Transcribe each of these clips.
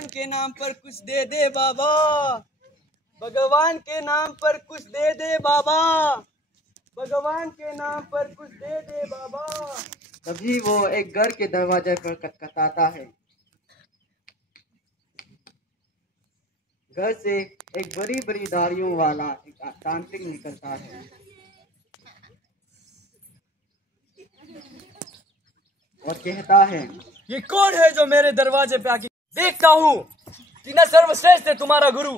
भगवान के नाम पर कुछ दे दे बाबा, भगवान के नाम पर कुछ दे दे बाबा, भगवान के नाम पर कुछ दे दे बाबा। तभी वो एक घर के दरवाजे पर खटखटाता है। घर से एक बड़ी बड़ी दाढ़ियों वाला एक तांत्रिक निकलता है और कहता है, ये कौन है जो मेरे दरवाजे पे आके? देखता हूँ कि न सर्वश्रेष्ठ है तुम्हारा गुरु।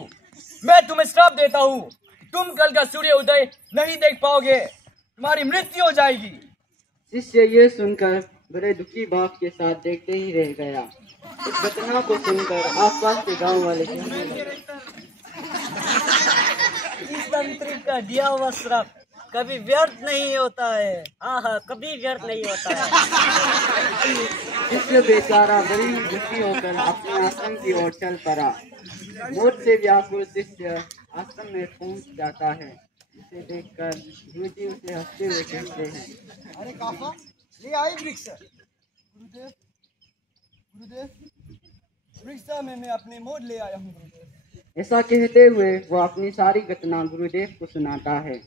मैं तुम्हें श्राप देता हूँ, तुम कल का सूर्य उदय नहीं देख पाओगे, तुम्हारी मृत्यु हो जाएगी। शिष्य ये सुनकर बड़े दुखी भाव के साथ देखते ही रह गया। इस घटना को सुनकर आसपास के गांव वाले कहने लगे, इस तांत्रिक का दिया हुआ श्राप कभी व्यर्थ नहीं होता है। हाँ, कभी व्यर्थ नहीं होता है। शिष्य बेचारा बड़ी दुखी होकर अपने आश्रम की ओर चल पड़ा। मौत से व्याकुल शिष्य आश्रम में पहुंच जाता है। इसे देखकर गुरुजी उसे हंसते हुए कहते हैं, अरे काफा ले आई वृक्ष। गुरुदेव, गुरुदेव, वृक्ष में मैं अपने मोड़ ले आया हूँ गुरुदेव। ऐसा कहते हुए वो अपनी सारी घटना गुरुदेव को सुनाता है।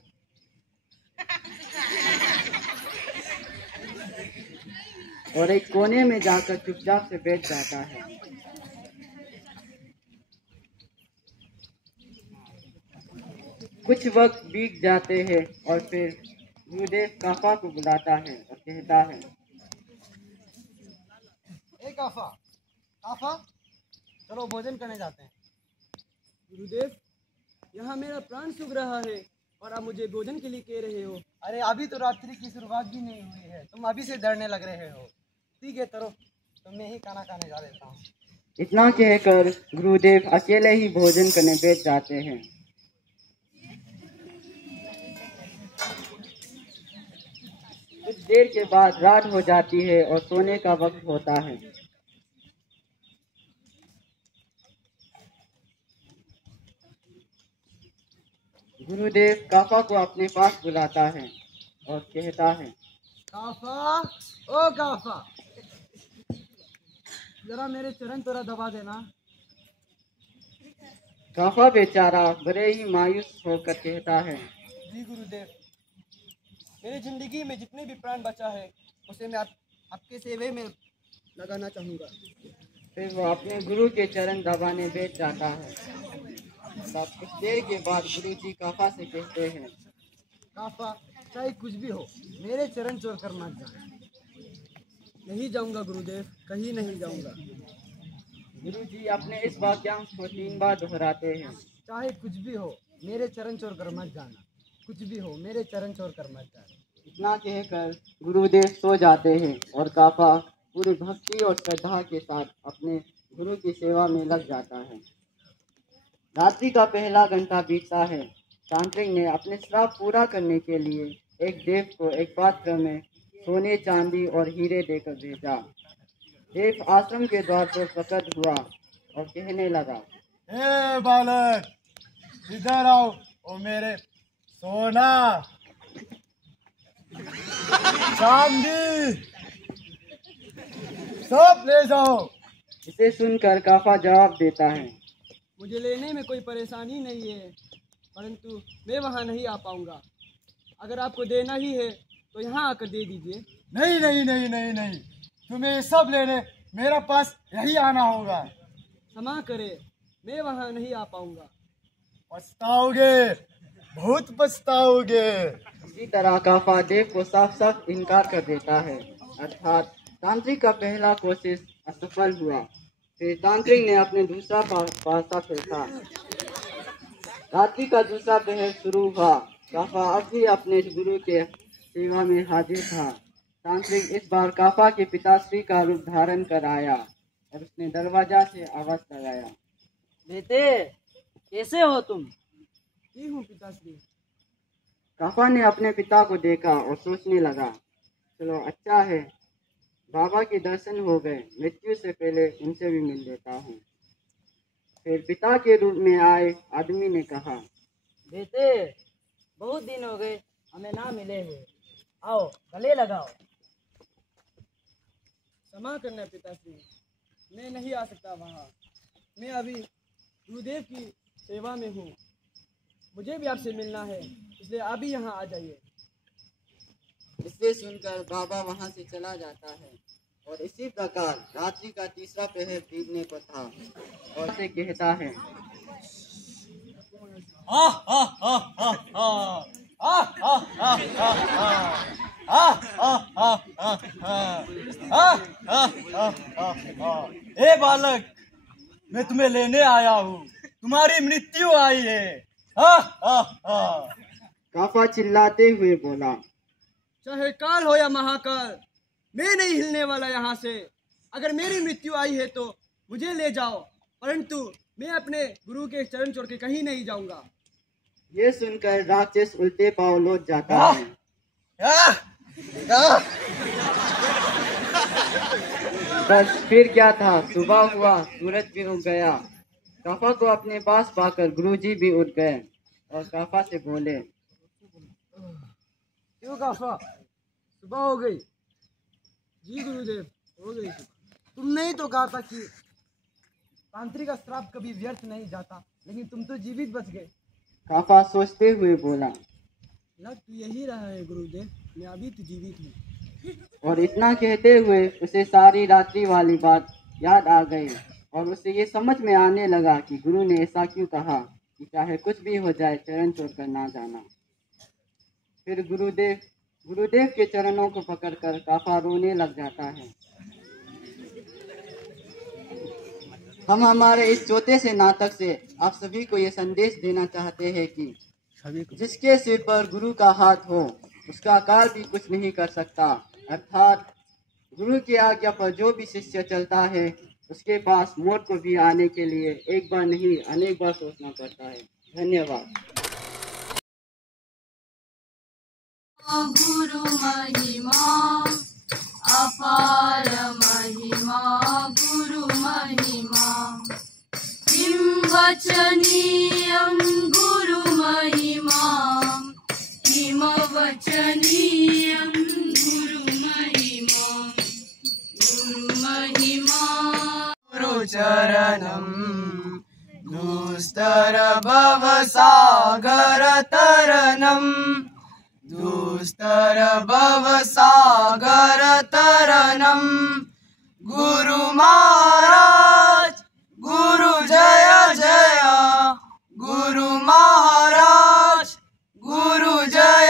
और एक कोने में जाकर चुपचाप से बैठ जाता है। कुछ वक्त बीत जाते हैं और फिर गुरुदेव काफा को बुलाता है और कहता है, ए काफा, काफा, चलो भोजन करने जाते हैं। गुरुदेव, यहाँ मेरा प्राण सूख रहा है और आप मुझे भोजन के लिए कह रहे हो। अरे अभी तो रात्रि की शुरुआत भी नहीं हुई है, तुम अभी से डरने लग रहे हो। ठीक है, चलो तो मैं ही खाना खाने जा देता हूँ। इतना कहकर गुरुदेव अकेले ही भोजन करने बैठ जाते हैं। कुछ देर के बाद रात हो जाती है और सोने का वक्त होता है। गुरुदेव काफा को अपने पास बुलाता है और कहता है, काफा, ओ काफा, जरा मेरे चरण थोड़ा दबा देना। काफा बेचारा बड़े ही मायूस होकर कहता है, जी गुरुदेव, मेरी जिंदगी में जितने भी प्राण बचा है उसे मैं आपके सेवे में लगाना चाहूँगा। फिर वो अपने गुरु के चरण दबाने बैठ जाता है। तब कुछ देर के बाद गुरुजी काफा से कहते हैं, काफा, चाहे कुछ भी हो, मेरे चरण छोड़ कर मत जाना। नहीं जाऊंगा गुरुदेव, कहीं नहीं जाऊंगा। गुरुजी अपने इस वाक्यांश को 3 बार दोहराते हैं। चाहे कुछ भी हो, मेरे चरण छोड़ कर मत जाना। कुछ भी हो, मेरे चरण छोड़ कर मत जाना। इतना कहकर गुरुदेव सो जाते हैं और काफा पूरी भक्ति और श्रद्धा के साथ अपने गुरु की सेवा में लग जाता है। रात्रि का पहला घंटा बीतता है। तांत्रिक ने अपने श्राप पूरा करने के लिए एक देव को एक पात्र में सोने, चांदी और हीरे देकर भेजा। देव आश्रम के द्वार पर प्रकट हुआ और कहने लगा, ए बालक, इधर आओ, ओ मेरे सोना, चांदी सब ले जाओ। इसे सुनकर काफा जवाब देता है, मुझे लेने में कोई परेशानी नहीं है, परंतु मैं वहाँ नहीं आ पाऊँगा। अगर आपको देना ही है तो यहाँ आकर दे दीजिए। नहीं नहीं नहीं नहीं नहीं, तुम्हें ये सब लेने मेरा पास यही आना होगा। क्षमा करे, मैं वहाँ नहीं आ पाऊँगा। पछताओगे, बहुत पछताओगे। इसी तरह काफा देव को साफ साफ इनकार कर देता है। अर्थात तांत्रिक का पहला कोशिश असफल हुआ। फिर तांत्रिक ने अपने दूसरा पासा फेंका। रात्रि का दूसरा पहर शुरू हुआ। काफा अब भी अपने गुरु के सेवा में हाजिर था। तांत्रिक इस बार काफा के पिताश्री का रूप धारण कर आया और उसने दरवाजा से आवाज लगाया, बेटे, कैसे हो तुम? ठीक हूँ पिताश्री। काफा ने अपने पिता को देखा और सोचने लगा, चलो अच्छा है, बाबा के दर्शन हो गए, मृत्यु से पहले उनसे भी मिल लेता हूँ। फिर पिता के रूप में आए आदमी ने कहा, बेटे, बहुत दिन हो गए हमें ना मिले हुए, आओ गले लगाओ। क्षमा करना पिताश्री, मैं नहीं आ सकता वहाँ। मैं अभी गुरुदेव की सेवा में हूँ, मुझे भी आपसे मिलना है, इसलिए आप भी यहाँ आ जाइए। इसे सुनकर बाबा वहाँ से चला जाता है और इसी प्रकार रात्रि का तीसरा पहर बीतने को था और से कहता है, ए बालक, मैं तुम्हें लेने आया हूँ, तुम्हारी मृत्यु आई है। काफा चिल्लाते हुए बोला, चाहे काल हो या महाकाल, मैं नहीं हिलने वाला यहाँ से। अगर मेरी मृत्यु आई है तो मुझे ले जाओ, परंतु मैं अपने गुरु के चरण छोड़ के कहीं नहीं जाऊंगा। ये सुनकर राक्षस उल्टे पांव लौट जाता है। बस फिर क्या था, सुबह हुआ, सूरज भी उग गया। काफा को अपने पास पाकर गुरुजी भी उठ गए और काफा से बोले, क्यों काफा, सुबह हो गई? जी गुरुदेव, हो गई। तुमने ही तो कहा था कि तांत्रिक का श्राप कभी व्यर्थ नहीं जाता, लेकिन तुम तो जीवित बच गए। काफा सोचते हुए बोला, लग तो यही रहा है गुरुदेव, मैं अभी तो जीवित हूँ। और इतना कहते हुए उसे सारी रात्रि वाली बात याद आ गई और उसे ये समझ में आने लगा कि गुरु ने ऐसा क्यों कहा कि चाहे कुछ भी हो जाए चरण छोड़कर ना जाना। फिर गुरुदेव के चरणों को पकड़कर काफा रोने लग जाता है। हम हमारे इस छोटे से नाटक से आप सभी को ये संदेश देना चाहते हैं कि जिसके सिर पर गुरु का हाथ हो उसका काल भी कुछ नहीं कर सकता। अर्थात गुरु की आज्ञा पर जो भी शिष्य चलता है उसके पास मौत को भी आने के लिए एक बार नहीं अनेक बार सोचना पड़ता है। धन्यवाद। गुरु महिमा अपार महिमा, गुरु महिमा किं वचनीयं गुरु महिमा, किम वचनीयं गुरु महिमा, गुरु महिमा। गुरु चरणम दुस्तर भव सागर तरनम, दुस्तर भव सागर तरनम, गुरु महाराज